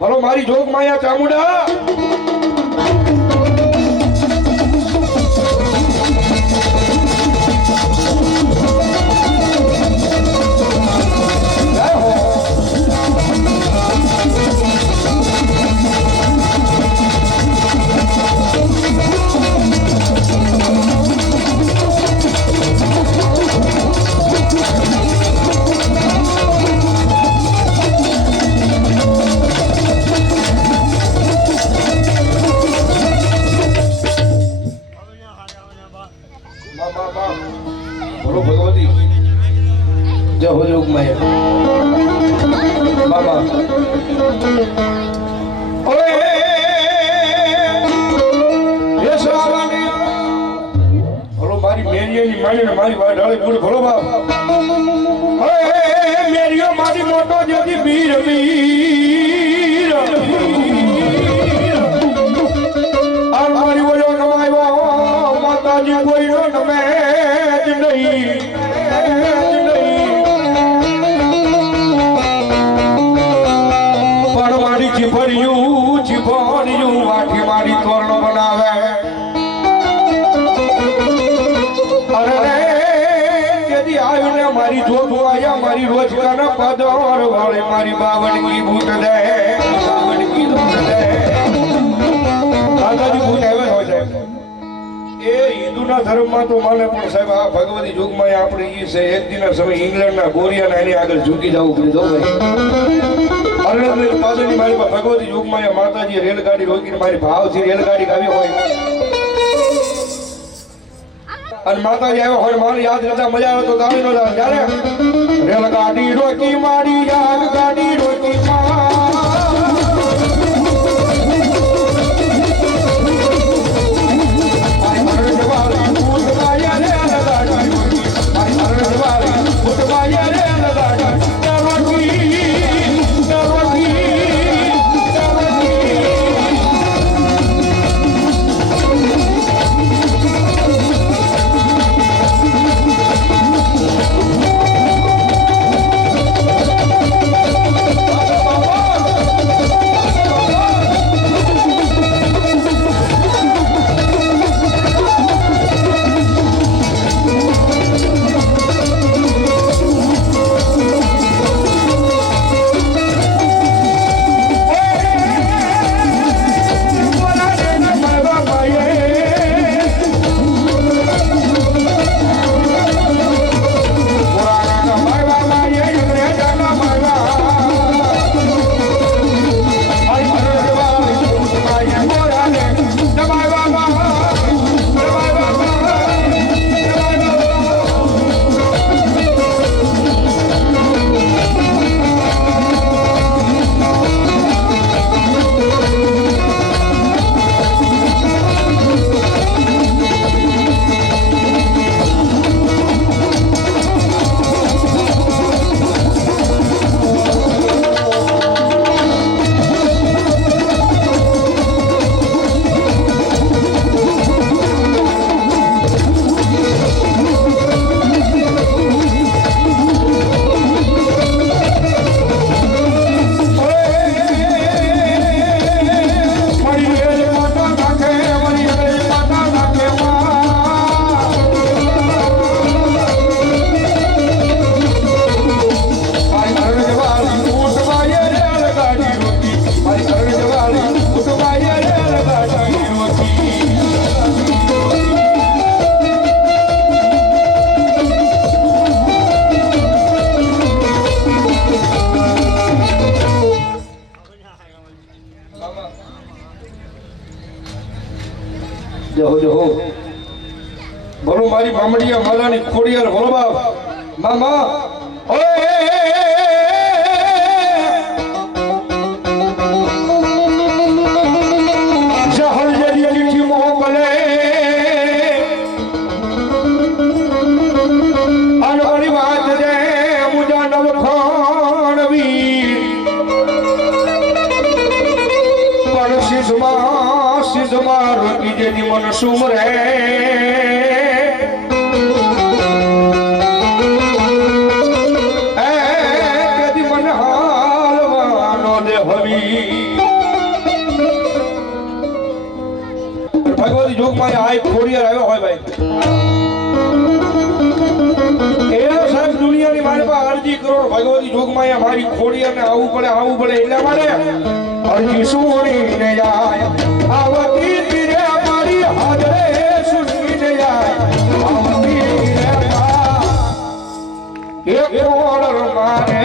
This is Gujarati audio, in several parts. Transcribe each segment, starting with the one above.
બોલો મારી જોગ માયા ચામુંડા. મેરીયાની મારીને મારી વાત ઢાળી પૂરી બોલો બાપ. મેરીયો મારી મોટો જેથી વીર વીર આ મારી બોલો નમાયો, માતાજી કોઈ નો નમે જ નહીં જ નહીં. પણ મારી ચીફરિયું ચીફરિયું વાઠી મારી તોરણ બનાવે. મારી આયા મારી રોજગારના પદોર વાળે મારી બાવનગી ભૂત દે. બાવનગી ભૂત દે. દાદાજી ભૂત આવે હોય સાહેબ. એ હિન્દુના ધર્મમાં તો માને પણ સાહેબ આ ભગવતી યુગમાં આપણે એ છે, એક દિના સમય ઇંગ્લેન્ડના ગોરિયાના એની આગળ ઝૂકી જવું પડ્યું ભાઈ. અરણ્યની પાસેની મારી ભગવતી યુગમાં માતાજી રેલગાડી રોકીને મારી ભાવથી રેલગાડી ગાવી હોય. અને માતાજી આવ્યો હોય યાદ કરતા મજા આવે તો ગાવી નો જાય. ત્યારે રેલગાડી રોકી મારી યાદ ગાડી રોકી મા જહો હો. બોલો મારી મામડિયા માલાની ખોડિયાર વલબા મામા ભગવતી જોગમાં આ એક કોરિયર આવ્યો હોય ભાઈ. એ સાહેબ દુનિયાની મારી પાસે અરજી કરો, ભગવતી જોગમાં મારી ખોડિયારને આવવું પડે આવવું પડે એટલા અરજી સુણીને આવતી તીરે મારી હાજરે સુણીને જાય. એક મારે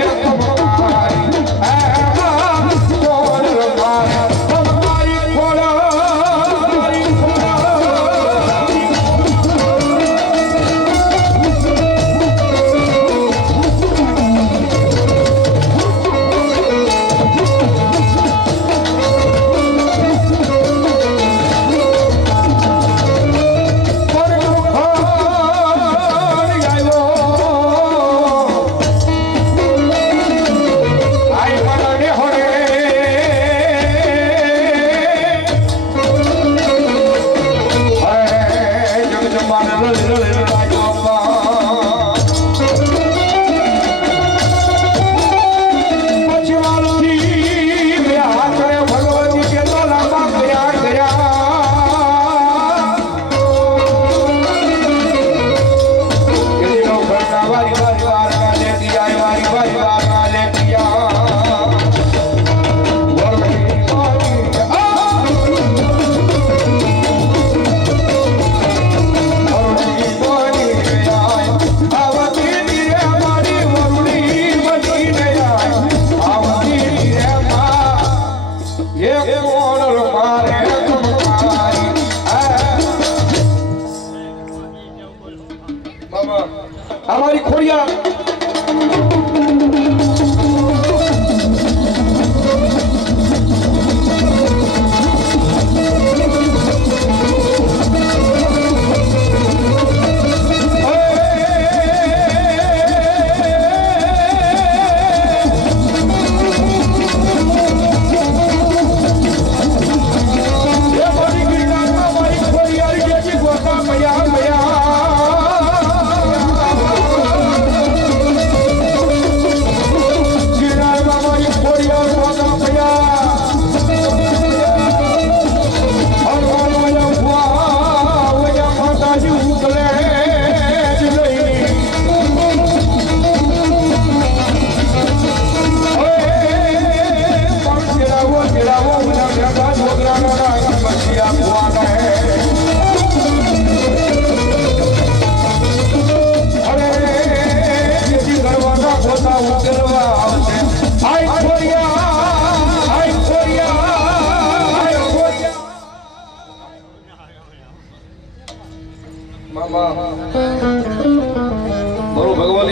મારું ભગવાન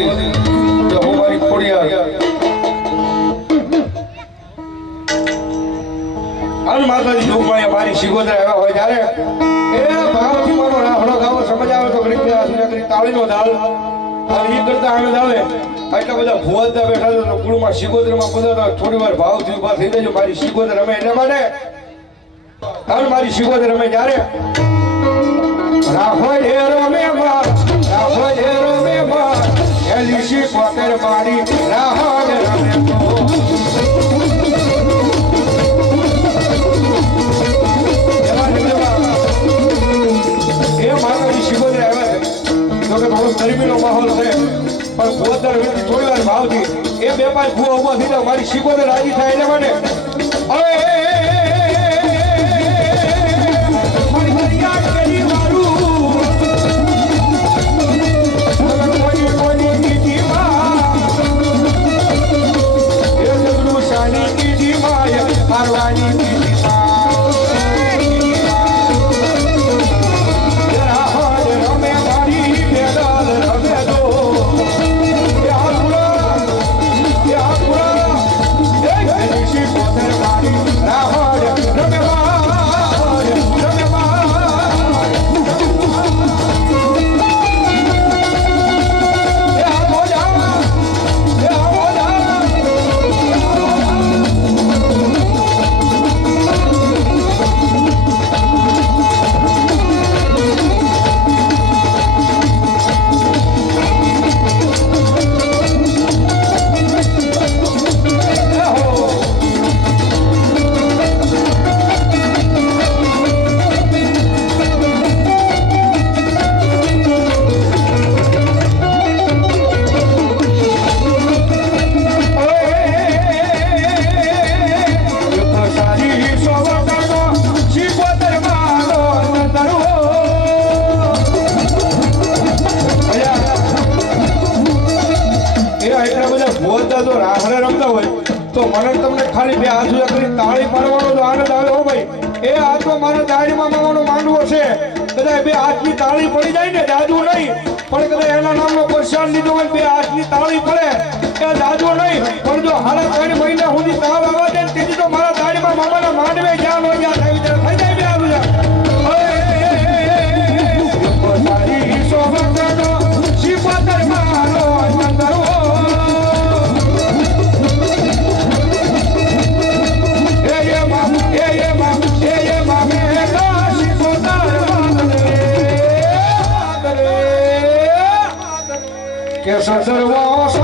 માતાજી જોગમાં મારી શિગોતર આવ્યા હોય ત્યારે એ ભાવથી મારો રાહડો ગાવો સમજ આવે તો સુજાકરી તાળીનો દાલ થોડી વાર ભાવથી ઊભા થઈ જજો. મારી શિગોતર રમે એટલે માટે. મારી શિગોતર રમે જ્યારે રાખો એ રમે માર રાખો એ રમે માર. એલી શિગોતર મારી રાહો રમે છે જો કે થોડો ગરમીનો માહોલ છે પણ પોતદાર વ્યક્તિ થોડી વાર ભાવથી એ બે પાંચ ભૂવા ઊભા થઈ જાય મારી શીખોને રાજી થાય એના માટે હવે ખાલી બે હાથ કરી, તાળી પાડવાનો તો આનંદ આવે. ભાઈ, એ હાથમાં મારા દાઢીમાં મામાનો માંડવો છે. કદાચ બે હાથની તાળી પડી જાય ને, દાદુ નહીં. પણ કદાચ એના નામનો પ્રસાદ લીધો હોય બે હાથની તાળી પડે. એ દાદુ નહીં, પણ જો હારા ત્રણ મહિના સુધી તાળ આવવા દે ને, તેથી તો મારા દાડીમાં મામાના માંડવે જ્યાં નો Yes, I said, well,